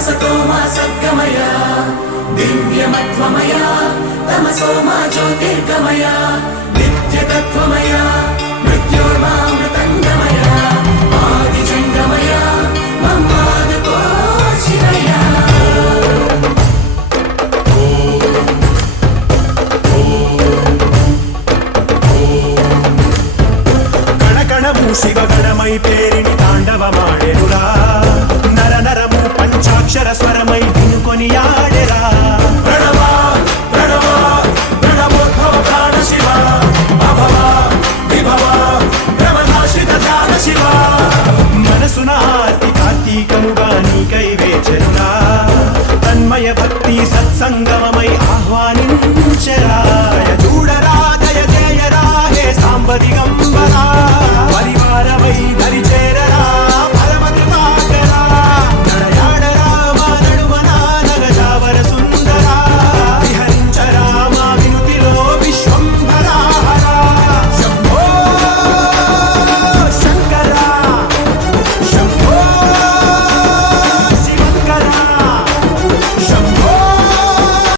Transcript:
असतो मा सद्गमय दिव्यमत्वमय तमसो मा ज्योतिर्गमय नित्यतत्त्वमय मृत्योर्मामृतङ्गमय आदिजङ्गमय मम्मादको शिवय शिवगणमयि पेरिणि ताण्डवमाडेनुरा नर नरमु पंचाक्षर स्वरमयि विनुकोनियाडेरा प्रणव प्रणव प्रणवोद्भव प्राण शिव अभव विभव ब्रह्मनाशित ध्यान शिव मनसुन आर्ति कार्तीकमुगा नीकै वेचनुरा तन्मय भक्ति सत्संगममयि आह्वानिंचरा